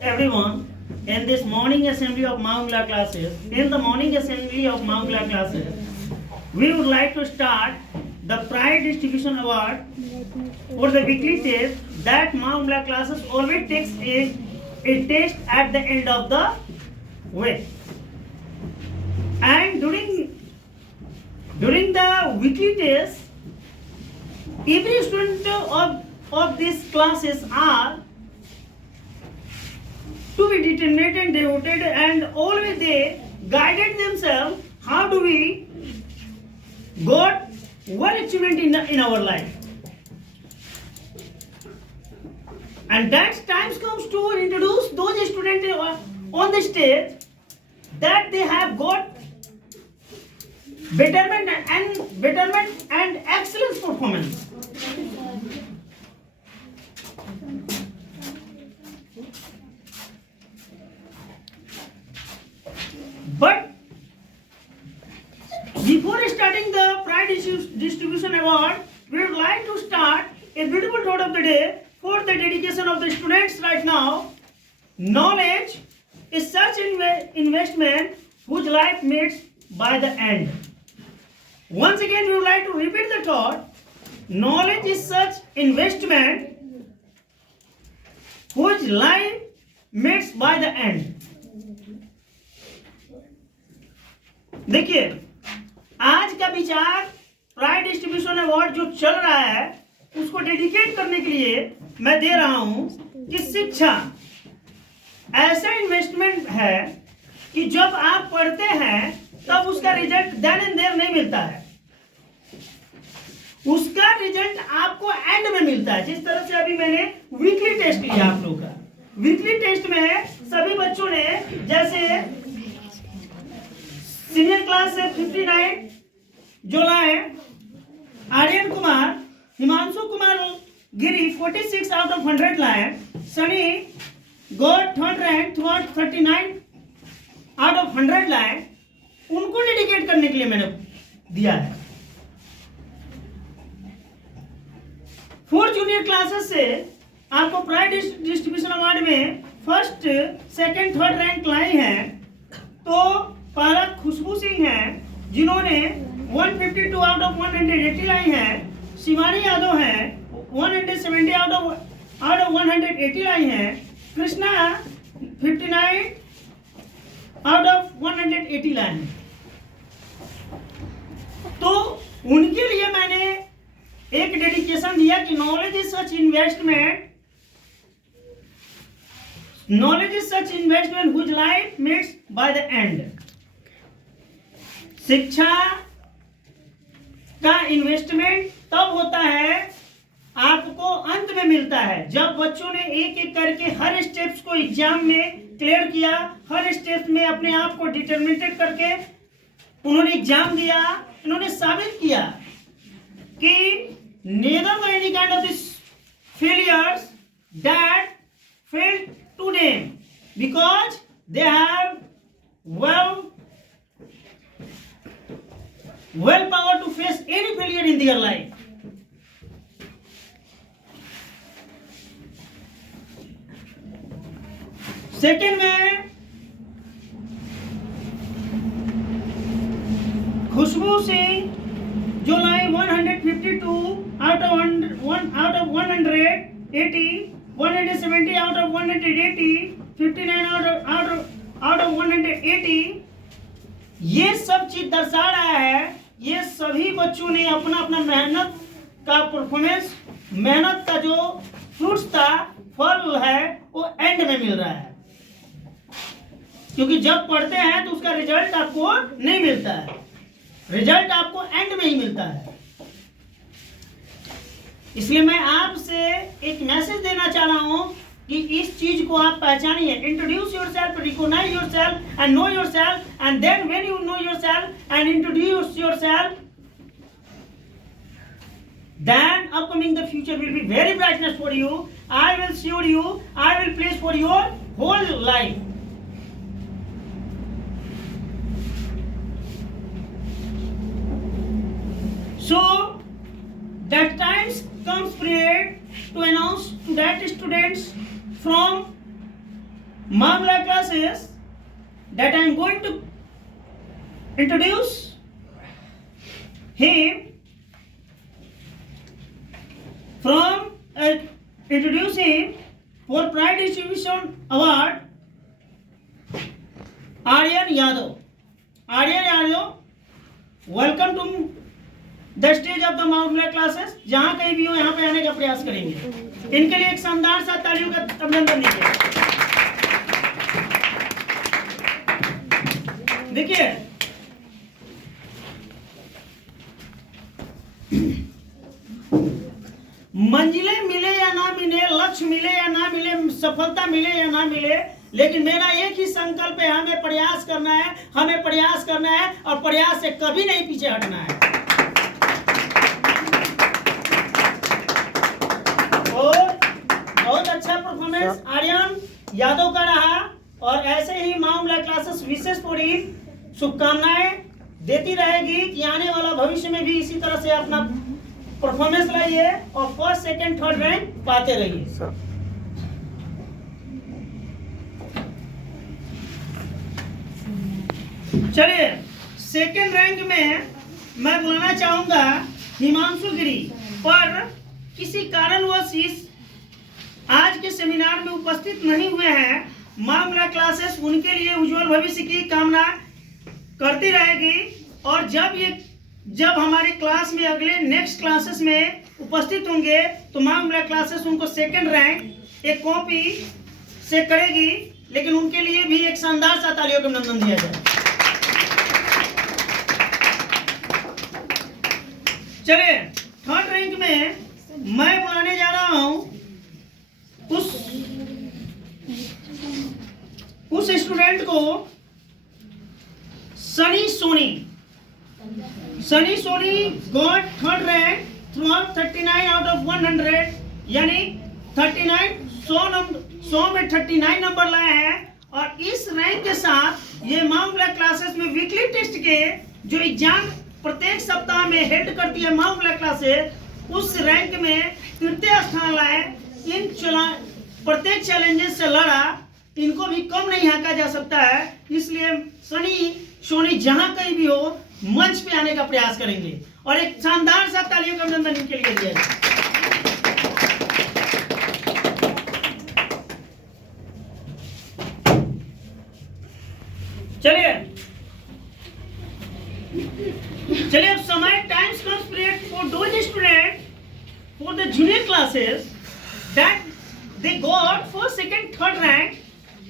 everyone in this morning assembly of Mangla classes. In the morning assembly of Mangla classes, we would like to start the prize distribution award for the weekly test that Mangla classes always takes a test at the end of the week. And during the weekly test, every student of these classes are to be determined and devoted, and always they guided themselves how do we got one achievement in our life. And that time comes to introduce those students on the stage that they have got betterment and excellence performance. But before starting the prize distribution award, we would like to start a beautiful thought of the day for the dedication of the students right now. Knowledge is such investment whose life meets by the end. Once again, we would like to repeat the thought. Knowledge is such investment whose life meets by the end. देखिए, आज का विचार prize distribution award जो चल रहा है उसको dedicate करने के लिए मैं दे रहा हूं कि शिक्षा ऐसा इन्वेस्टमेंट है कि जब आप पढ़ते हैं तब उसका रिजल्ट देन एंड देयर नहीं मिलता है, उसका रिजल्ट आपको एंड में मिलता है। जिस तरह से अभी मैंने वीकली टेस्ट लिया आप लोग का, वीकली टेस्ट में सभी बच्चों ने जैसे सीनियर क्लास से 59 जो लाए, आर्यन कुमार, हिमांशु कुमार गिरी 46 आउट ऑफ 100 लाए, Sunny got third rank through 39 out of 100 लाए, उनको डेडिकेट करने के लिए मैंने दिया है। 4 जूनियर क्लासेस से आपको प्राइज डिस्ट्रीब्यूशन अवार्ड में फर्स्ट सेकंड थर्ड रैंक लाई हैं। तो पहला खुशबू सिंह है जिन्होंने 152 आउट ऑफ 180 लाई हैं। शिवानी यादव है 170 आउट ऑफ 180 लाई हैं। कृष्णा 59 आउट ऑफ 180 लाई हैं। तो उनके लिए मैंने एक डेडिकेशन दिया कि knowledge is such investment which life meets by the end. शिक्षा का इन्वेस्टमेंट तब होता है आपको अंत में मिलता है जब बच्चों ने एक एक करके हर स्टेप्स को एग्जाम में क्लियर किया, हर स्टेप में अपने आप को डिटरमिनेटेड करके उन्होंने एग्जाम दिया। इन्होंने साबित किया कि neither were any kind of these failures that failed to them because they have willpower to face any failure in their life. Second में खुशबू सिंह जो लाई 152 out of 180, 170 out of 180, 59 out of 180, ये सब चीज दर्शा रहा है ये सभी बच्चों ने अपना अपना मेहनत का परफॉर्मेंस, मेहनत का जो फ्रूट्स था, फल है, वो एंड में मिल रहा है। क्योंकि जब पढ़ते हैं तो उसका रिजल्ट आपको नहीं मिलता है, रिजल्ट आपको एंड में ही मिलता है। इसलिए मैं आपसे एक मैसेज देना चाह रहा हूं कि इस चीज को आप पहचानिए। Introduce yourself, recognise yourself and know yourself, and then when you know yourself and introduce yourself, then upcoming the future will be very brightness for you. I will assure you, I will place for your whole life. So that time comes period to announce to that students from मामला classes that I am going to introduce him from introduce him for Pride Distribution Award, Aryan Yadav. Aryan Yadav, welcome to the stage of the मामला classes. जहां कहीं भी हो यहां पे आने का प्रयास करेंगे. इनके लिए एक शानदार सा तालियों का अभिनंदन दीजिए. देखिए मंजिलें मिले या ना मिले, लक्ष्य मिले या ना मिले, सफलता मिले या ना मिले, लेकिन मेरा एक ही संकल्प है, हमें प्रयास करना है, हमें प्रयास करना है और प्रयास से कभी नहीं पीछे हटना है. बहुत अच्छा परफॉर्मेंस आर्यन यादव का रहा और ऐसे ही मामला क्लासेस विशेष पूरी शुभकामनाएं देती रहेगी कि आने वाला भविष्य में भी इसी तरह से अपना परफॉर्मेंस लाइए और फर्स्ट सेकंड थर्ड रैंक पाते रहिए. चलिए सेकंड रैंक में मैं बुलाना चाहूंगा हिमांशु गिरी, पर किसी कारणवश इस आज के सेमिनार में उपस्थित नहीं हुए हैं. मामला क्लासेस उनके लिए उज्जवल भविष्य की कामना करती रहेगी और जब हमारी क्लास में अगले नेक्स्ट क्लासेस में उपस्थित होंगे तो मामला क्लासेस उनको सेकंड रैंक एक कॉपी से करेगी, लेकिन उनके लिए भी एक शानदार सा तालियों का अभिनंदन दिया जाए. चलिए थर्ड रैंक में मैं बुलाने जा रहा हूं उस स्टूडेंट को Sunny Soni got third rank through 39 out of 100, यानी 39 100 में 39 नंबर लाए हैं. और इस रैंक के साथ ये मामला क्लासेस में वीकली टेस्ट के जो एग्जाम प्रत्येक सप्ताह में हेड करती है मामला क्लासेस, उस रैंक में तृतीय स्थान लाए. इन प्रत्येक चैलेंजेस से लड़ा, इनको भी कम नहीं आंका जा सकता है. इसलिए सोनी जहां कहीं भी हो मंच पे आने का प्रयास करेंगे और एक शानदार सा तालियों का अभिनंदन इनके लिए दिया जाए. चलिए अब समय times comes period for those student for the junior classes that they got first, second, third rank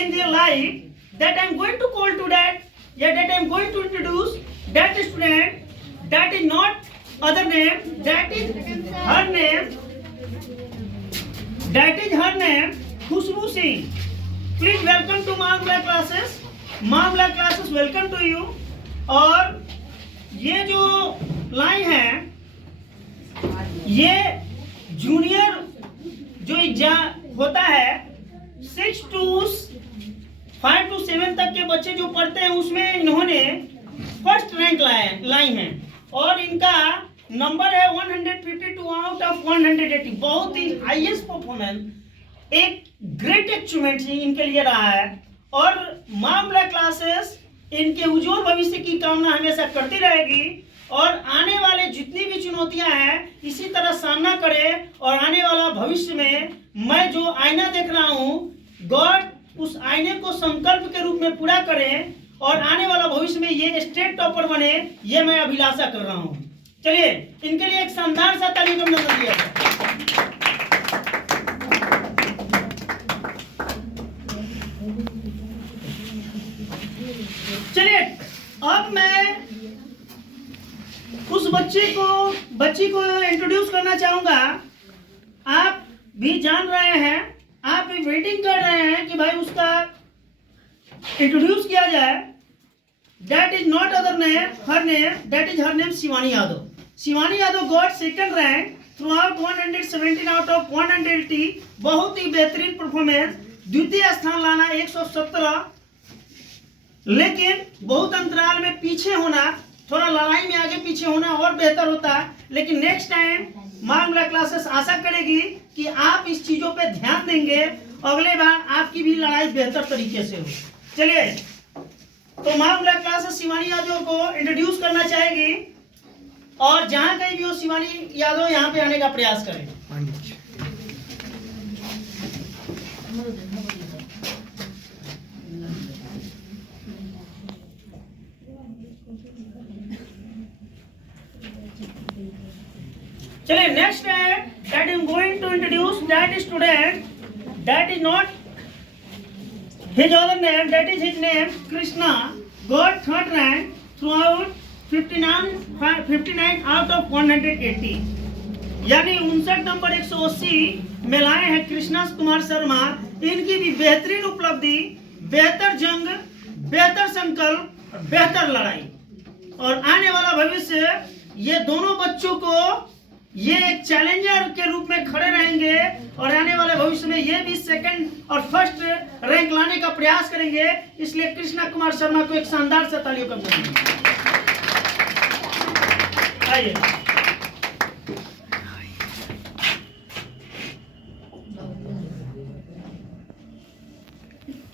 in their life, that I am going to call to that I am going to introduce that student. That is not other name, that is her name Khushbu Singh. Please welcome to मामला classes. मामला classes welcome to you. और ये जो line है ये junior जो exam होता है 5 to 7 तक के बच्चे जो पढ़ते हैं उसमें इन्होंने फर्स्ट रैंक लाई है और इनका नंबर है 152 आउट ऑफ 180. बहुत ही हाईएस्ट परफॉर्मेंस, एक ग्रेट अचीवमेंट इनके लिए रहा है. और मामला क्लासेस इनके उज्जवल भविष्य की कामना हमेशा करती रहेगी और आने वाले जितनी भी चुनौतियां हैं इसी तरह सामना करें और आने वाला भविष्य में मैं जो आईना देख रहा हूं, गॉड उस आईने को संकल्प के रूप में पूरा करें और आने वाला भविष्य में ये स्टेट टॉपर बने, ये मैं अभिलाषा कर रहा हूं. चलिए इनके लिए एक शानदार सा ताली का अभिनंदन दिया जाए. चलिए अब मैं उस बच्ची को इंट्रोड्यूस करना चाहूंगा. आप भी जान रहे हैं, आप भी वेटिंग कर रहे हैं कि भाई उसका इंट्रोड्यूस किया जाए. That is not other name, her name Shivani Yadav. Shivani Yadav got second rank through out 117 out of 180. बहुत ही बेहतरीन परफॉर्मेंस. द्वितीय स्थान लाना 117, लेकिन बहुत अंतराल में पीछे होना, थोड़ा लड़ाई में आगे पीछे होना और बेहतर होता है. लेकिन नेक्स्ट टाइम मामला क्लासेस आशा करेगी कि आप इस चीजों पे ध्यान देंगे अगले बार आपकी भी लड़ाई बेहतर तरीके से हो। चलिए, तो मामला क्लास शिवानी यादव को इंट्रोड्यूस करना चाहेगी और जहां कहीं भी हो शिवानी यादव यहाँ पे आने का प्रयास करें। चलिए, नेक्स्ट है that I am going to introduce that student, that is not his other name, that is his name Krishna, got third rank throughout 59 out of 180, यानी 59 नंबर 180 में लाए हैं कृष्णा कुमार शर्मा। इनकी भी बेहतरीन उपलब्धि, बेहतर जंग, बेहतर संकल्प, बेहतर लड़ाई और आने वाला भविष्य, ये दोनों बच्चों को ये एक चैलेंजर के रूप में खड़े रहेंगे और आने वाले भविष्य में ये भी सेकंड और फर्स्ट रैंक लाने का प्रयास करेंगे। इसलिए कृष्णा कुमार शर्मा को एक शानदार से तालियों का बधाई। आइए,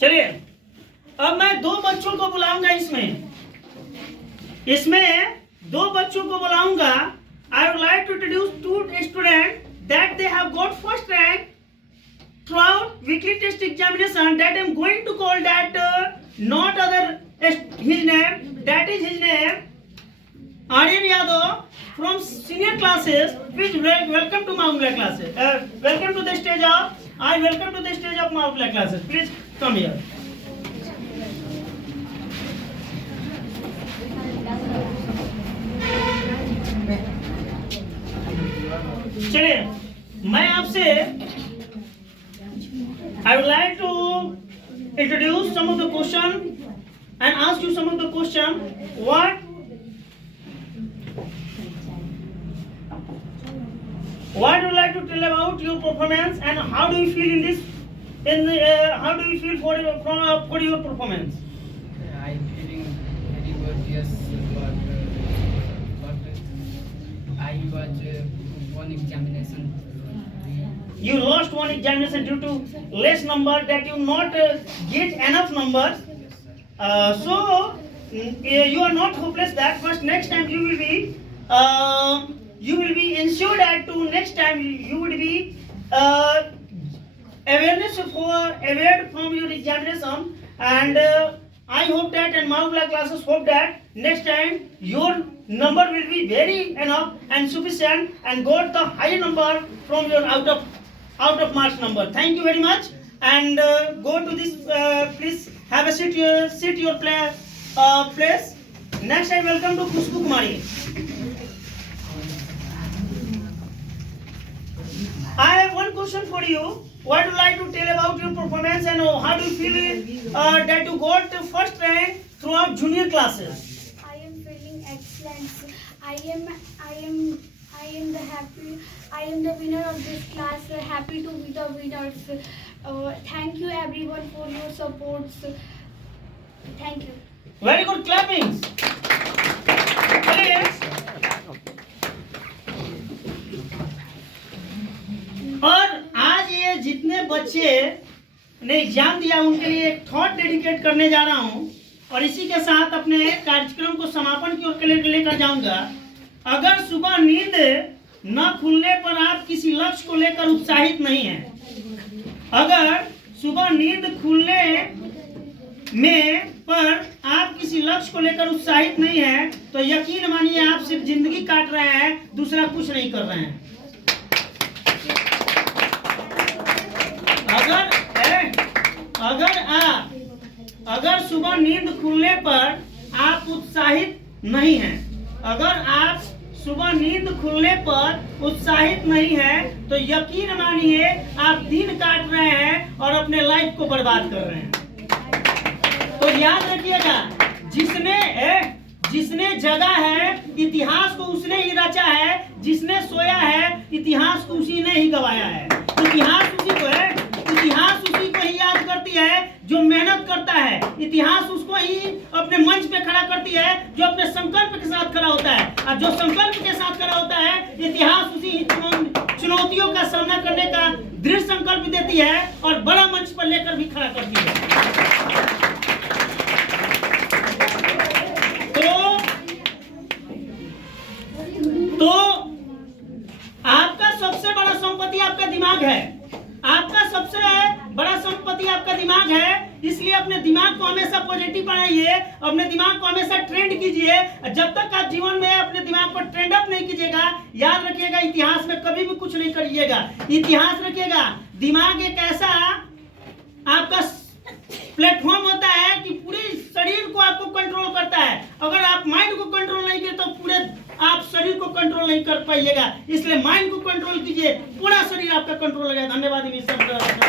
चलिए, अब मैं दो बच्चों को बुलाऊंगा। इसमें दो बच्चों को बुलाऊंगा। I would like to introduce two students that they have got first rank throughout weekly test examination, that I am going to call that not other his name, that is his name Aryan Yadav from senior classes. Please welcome to Mahungla classes. Welcome to the stage of, I welcome to the stage of Mahungla classes. Please come here. चलिए, मैं आपसे I would like to introduce some of the question and ask you some of the question. What do you like to tell about your performance and how do you feel in this? How do you feel for your performance? I'm feeling very good. Yes, but I was one examination. You lost one examination due to less number, that you not get enough numbers. Yes, sir. So you are not hopeless that, but next time you will be ensured that to next time you would be aware from your examination, and I hope that, and Mahungla classes hope that next time your number will be very enough and sufficient and got the higher number from your out of marks number. Thank you very much, and go to this. Please have a sit your place. Next I welcome to Khushbu Kumari. I have one question for you. What would you like to tell about your performance and how do you feel that you got the first rank throughout junior classes? I am feeling excellent. I am the winner of this class. Happy to be the winners. Thank you everyone for your support. Thank you. Very good clapping. और आज ये जितने बच्चे ने exam दिया उनके लिए एक थॉट डेडिकेट करने जा रहा हूं और इसी के साथ अपने कार्यक्रम को समापन की ओर लेकर जाऊंगा। अगर सुबह नींद न खुलने पर आप किसी लक्ष्य को लेकर उत्साहित नहीं हैं, अगर सुबह नींद खुलने में पर आप किसी लक्ष्य को लेकर उत्साहित नहीं हैं, तो यकीन मानिए आप सिर्फ जिंदगी काट रहे हैं, दूसरा कुछ नहीं कर रहे हैं। अगर सुबह नींद खुलने पर आप उत्साहित नहीं हैं, अगर आप सुबह नींद खुलने पर उत्साहित नहीं हैं, तो यकीन मानिए आप दिन काट रहे हैं और अपने लाइफ को बर्बाद कर रहे हैं। तो याद रखिएगा, जिसने जगा है इतिहास को उसने ही रचा है, जिसने सोया है इतिहास को उसी ने ही गवाया है। इतिहास उसी को है, इतिहास उसी को ही याद करती है जो मेहनत करता है, इतिहास उसको ही अपने मंच पे खड़ा करती है जो अपने संकल्प के साथ खड़ा होता है, और जो संकल्प के साथ खड़ा होता है इतिहास उसी चुनौतियों का सामना करने का दृढ़ संकल्प देती है और बड़ा मंच पर लेकर भी खड़ा करती है। तो आपका सबसे बड़ा संपत्ति आपका दिमाग है। आपका सबसे बड़ा संपत्ति आपका दिमाग है, इसलिए अपने दिमाग को हमेशा पॉजिटिव बनाइए, अपने दिमाग को हमेशा ट्रेंड कीजिए। जब तक आप जीवन में अपने दिमाग को ट्रेंड अप नहीं कीजिएगा, याद रखिएगा इतिहास में कभी भी कुछ नहीं करिएगा। इतिहास रखिएगा, दिमाग एक ऐसा आपका प्लेटफॉर्म होता है कि पूरे शरीर को आपको कंट्रोल करता है। अगर आप माइंड को कंट्रोल नहीं किए तो पूरे आप शरीर को कंट्रोल नहीं कर पाइएगा। इसलिए माइंड को कंट्रोल कीजिए, पूरा शरीर आपका कंट्रोल हो जाएगा। धन्यवाद।